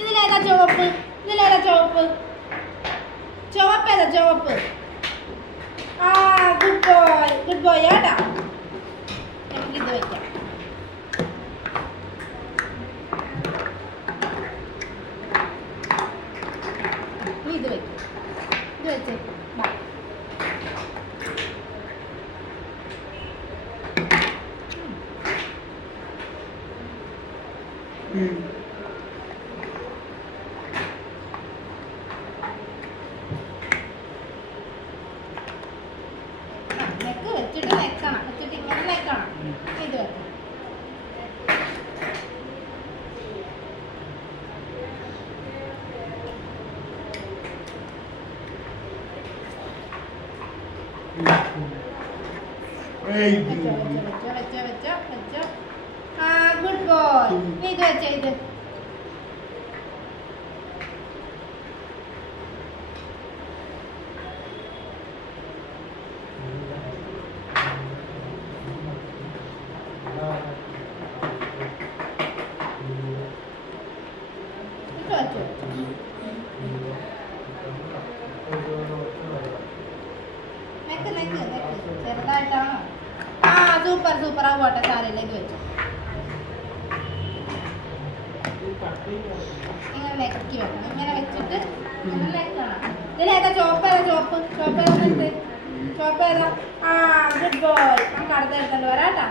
ഇതിലേതാ ചുവപ്പ്? ഇതിലേതാ ചുവപ്പ്? ചുവപ്പ് ഏതാ ചുവപ്പ്? ആ ഗുഡ് ബോയ് കേട്ടാ. നമുക്ക് ഇത് വെക്കാം. ഇത് വെക്കും. ഇത് വെച്ചേ. നെക്ക് വെച്ചിട്ട് നെക്കണം. വെച്ചിട്ട് ഇങ്ങനെ നെക്കണം. ഇത് വെക്കണം. വെച്ചോ. ആ ഗുഡ് ബോയ്. ഇത് വെച്ചേ. ഇത് നെക്ക് ചെറുതായിട്ടാണോ? ആ സൂപ്പർ ആ പോട്ടെ. സാരമില്ല. ഇത് വെച്ചു. ഇങ്ങനെ നെക്കി വെക്കണം. ഇങ്ങനെ വെച്ചിട്ട് ഇങ്ങനെ നെക്കണം. ഇതിലേതാ ചോപ്പ് ഏതാ? ചോപ്പ് ഏതാ? ആ ഗുഡ് ബോയ്. നമുക്ക് അടുത്ത എടുത്തോണ്ട് വരാട്ടാ.